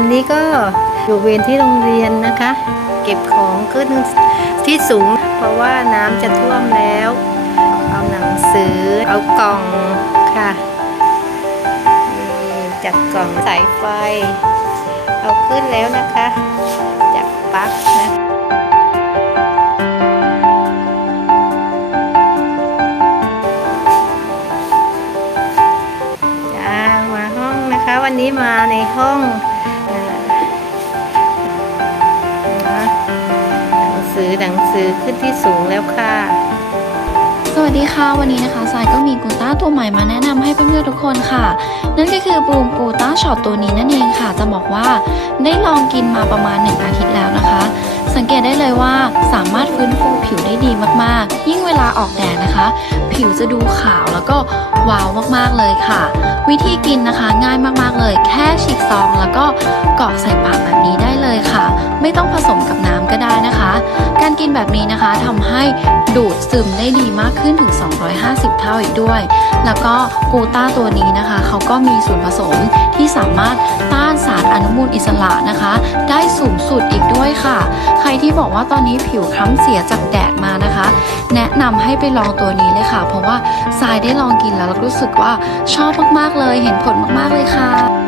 วันนี้ก็อยู่เวรที่โรงเรียนนะคะ เก็บของขึ้นที่สูง เพราะว่าน้ำจะท่วมแล้ว เอาหนังสือ เอากล่องค่ะจัดกล่องสายไฟ เอาขึ้นแล้วนะคะจากปลั๊กนะจ้ามาห้องนะคะวันนี้มาในห้อง อหนังสือขึ้นที่สูงแล้วค่ะ สวัสดีค่ะ วันนี้นะคะสายก็มีกูต้าตัวใหม่มาแนะนำให้เพื่อนๆทุกคนค่ะ นั่นก็คือบูมกูต้าช็อตตัวนี้นั่นเองค่ะ จะบอกว่าได้ลองกินมาประมาณ 1 อาทิตย์แล้วนะคะ สังเกตได้เลยว่าสามารถฟื้นฟูผิวได้ดีมากๆ ยิ่งเวลาออกแดดนะคะ ผิวจะดูขาวแล้วก็วาวมากๆเลยค่ะ วิธีกินนะคะง่ายมากๆเลย แค่ฉีกซองแล้วก็กรอกใส่ปากแบบนี้ได้เลยค่ะ ไม่ต้องผสมกับน้ำก็ได้นะคะ กินแบบนี้นะคะทำให้ดูดซึมได้ดีมากขึ้นถึง 250 เท่าอีกด้วย แล้วก็กูต้าตัวนี้นะคะเขาก็มีส่วนผสมที่สามารถต้านสารอนุมูลอิสระนะคะ ได้สูงสุดอีกด้วยค่ะ ใครที่บอกว่าตอนนี้ผิวคล้ำเสียจากแดดมานะคะ แนะนำให้ไปลองตัวนี้เลยค่ะ เพราะว่าทรายได้ลองกินแล้วรู้สึกว่าชอบมากๆเลย เห็นผลมากๆเลยค่ะ